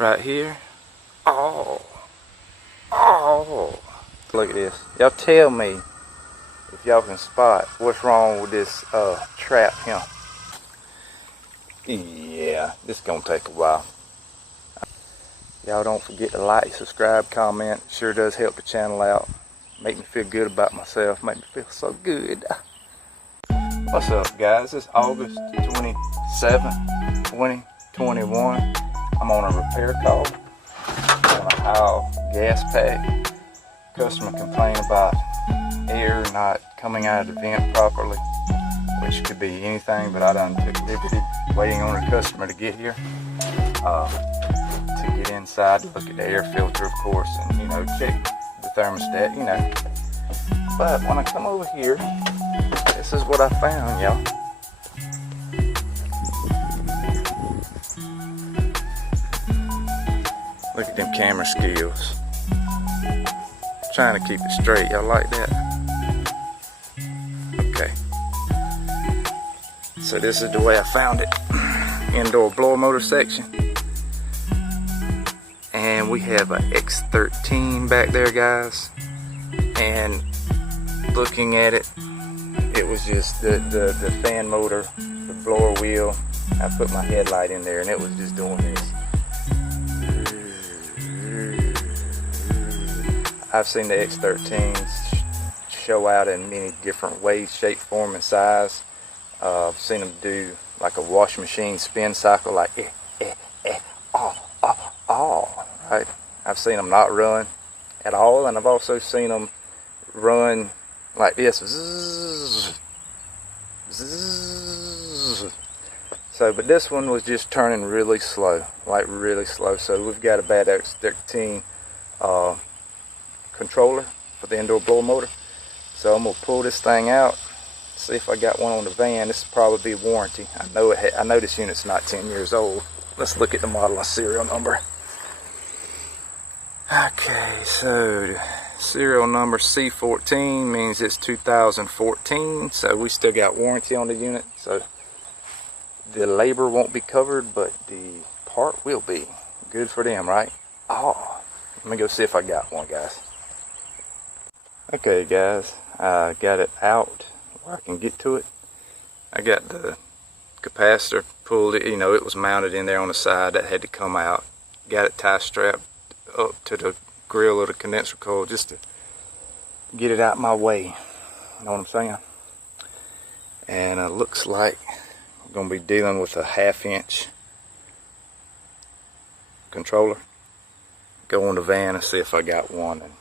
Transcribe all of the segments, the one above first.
right here. Oh, look at this. Y'all tell me if y'all can spot what's wrong with this trap here. Yeah, this is gonna take a while. Y'all don't forget to like, subscribe, comment. It sure does help the channel out. Make me feel good about myself. Make me feel so good. What's up, guys? It's August 27th, 2021. I'm on a repair call on a Hvac gas pack. Customer complained about air not coming out of the vent properly, which could be anything, but I done took liberty waiting on the customer to get here to get inside, look at the air filter, of course, and check the thermostat, But when I come over here, this is what I found, y'all. Look at them camera skills. Trying to keep it straight, y'all like that? Okay. So this is the way I found it. Indoor blower motor section. And we have a X13 back there, guys. And looking at it, it was just the fan motor, the blower wheel. I put my headlight in there and it was just doing this. I've seen the X13s show out in many different ways, shape, form, and size. I've seen them do like a washing machine spin cycle, like right? I've seen them not run at all, and I've also seen them run like this. So, but this one was just turning really slow, like really slow. So we've got a bad X13 controller for the indoor blower motor. So I'm gonna pull this thing out, see if I got one on the van. This will probably be warranty. I know this unit's not 10 years old. Let's look at the model and serial number. Okay, so the serial number C14 means it's 2014, so we still got warranty on the unit. So the labor won't be covered, but the part will be. Good for them, right? Oh, let me go see if I got one, guys. Okay, guys, I got it out where I can get to it. I got the capacitor pulled it, it was mounted in there on the side. That had to come out. Got it tie strapped up to the grill of the condenser coil just to get it out my way. You know what I'm saying? And it looks like I'm going to be dealing with a 1/2 inch controller. Go on the van and see if I got one. And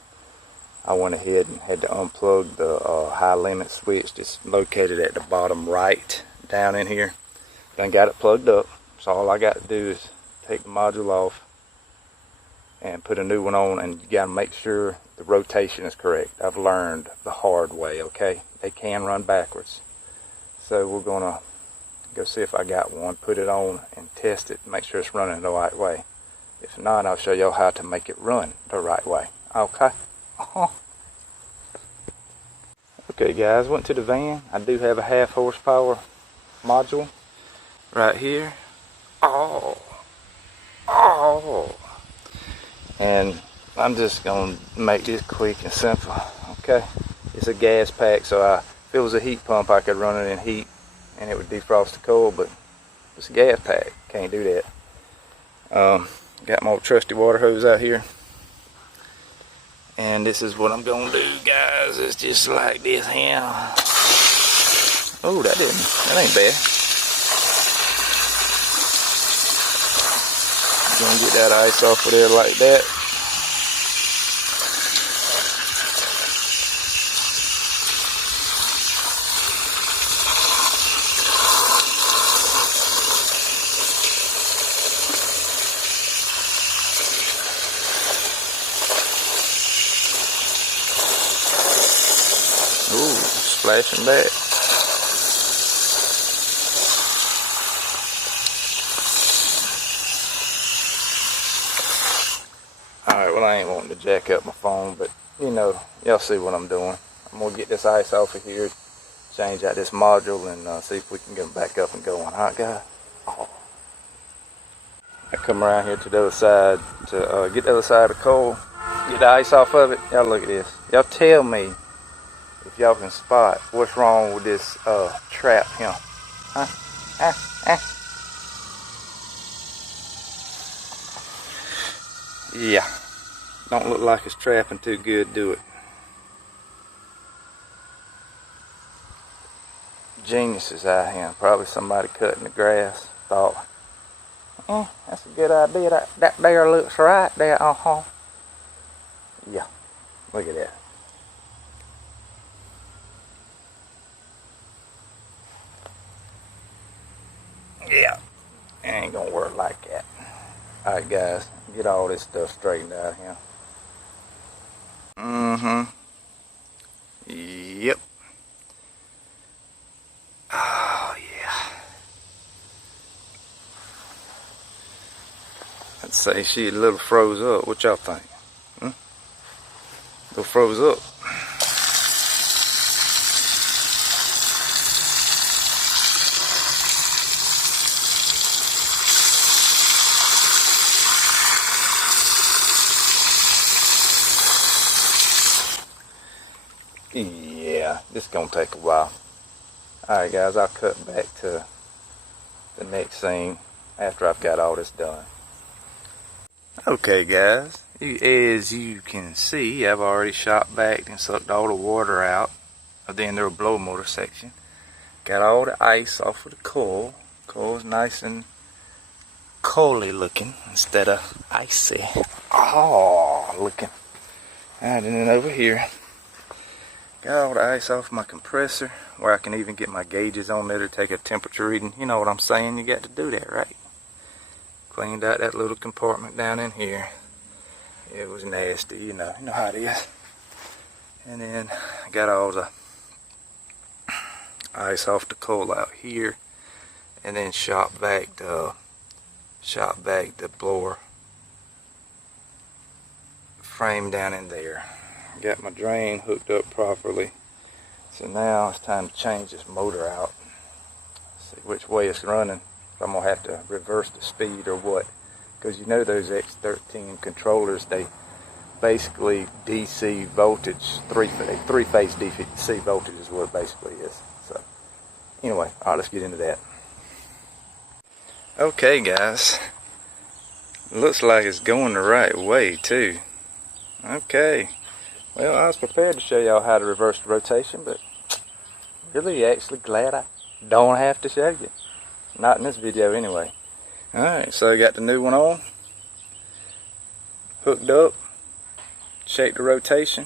I went ahead and had to unplug the high limit switch that's located at the bottom right down in here. Done got it plugged up, so all I got to do is take the module off and put a new one on, and you got to make sure the rotation is correct. I've learned the hard way, okay? They can run backwards. So we're going to go see if I got one, put it on and test it, make sure it's running the right way. If not, I'll show y'all how to make it run the right way, okay? Okay, guys, went to the van. I do have a 1/2 horsepower module right here. And I'm just gonna make this quick and simple, okay? It's a gas pack, so if it was a heat pump, I could run it in heat and it would defrost the coil, but it's a gas pack, can't do that. Got my old trusty water hose out here. And this is what I'm gonna do, guys. It's just like this here. Oh, that ain't bad. Gonna get that ice off of there like that. Ooh, splashing back. Alright, well I ain't wanting to jack up my phone, but y'all see what I'm doing. I'm gonna get this ice off of here, change out this module, and see if we can get them back up and going. Alright, guys? I come around here to the other side to get the other side of the coil, get the ice off of it. Y'all look at this. Y'all tell me if y'all can spot what's wrong with this trap here. Huh? Yeah. Don't look like it's trapping too good, do it? Geniuses out here. Probably somebody cutting the grass. Thought, that's a good idea. That there looks right there. Yeah. Look at that. Yeah. It ain't gonna work like that. Alright guys, get all this stuff straightened out here. Yep. Oh yeah. I'd say she a little froze up. What y'all think? A little froze up. Yeah, this is gonna take a while. Alright guys, I'll cut back to the next scene after I've got all this done. Okay guys, as you can see, I've already shot back and sucked all the water out of the indoor blow motor section. Got all the ice off of the coil. Coil's nice and coaly looking instead of icy. Oh, looking. Alright, and then over here, got all the ice off my compressor, where I can even get my gauges on there to take a temperature reading. You know what I'm saying? You got to do that, right? Cleaned out that little compartment down in here. It was nasty, you know how it is. And then I got all the ice off the coil out here, and then shot back the blower frame down in there. Got my drain hooked up properly. So now it's time to change this motor out. See which way it's running. If I'm going to have to reverse the speed or what. Because you know those X13 controllers, they basically DC voltage, three-phase DC voltage is what it basically is. So anyway, alright, let's get into that. Okay guys, looks like it's going the right way too. Okay. Well, I was prepared to show y'all how to reverse the rotation, but really actually glad I don't have to show you. Not in this video anyway. Alright, so I got the new one on. Hooked up. Check the rotation.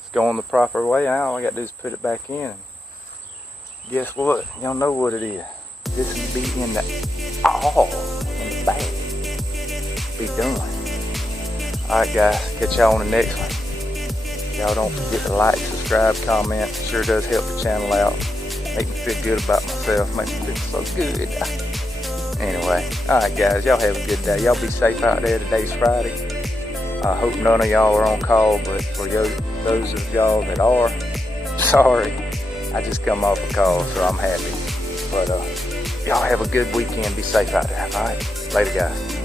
It's going the proper way. Now all I got to do is put it back in. Guess what? Y'all know what it is. This will be in the back. Be done. Alright guys, catch y'all on the next one. Y'all don't forget to like, subscribe, comment. It sure does help the channel out. Make me feel good about myself. Make me feel so good. Anyway, alright guys, y'all have a good day. Y'all be safe out there. Today's Friday. I hope none of y'all are on call, but for those of y'all that are, sorry. I just come off a call, so I'm happy. But y'all have a good weekend. Be safe out there. Alright, later guys.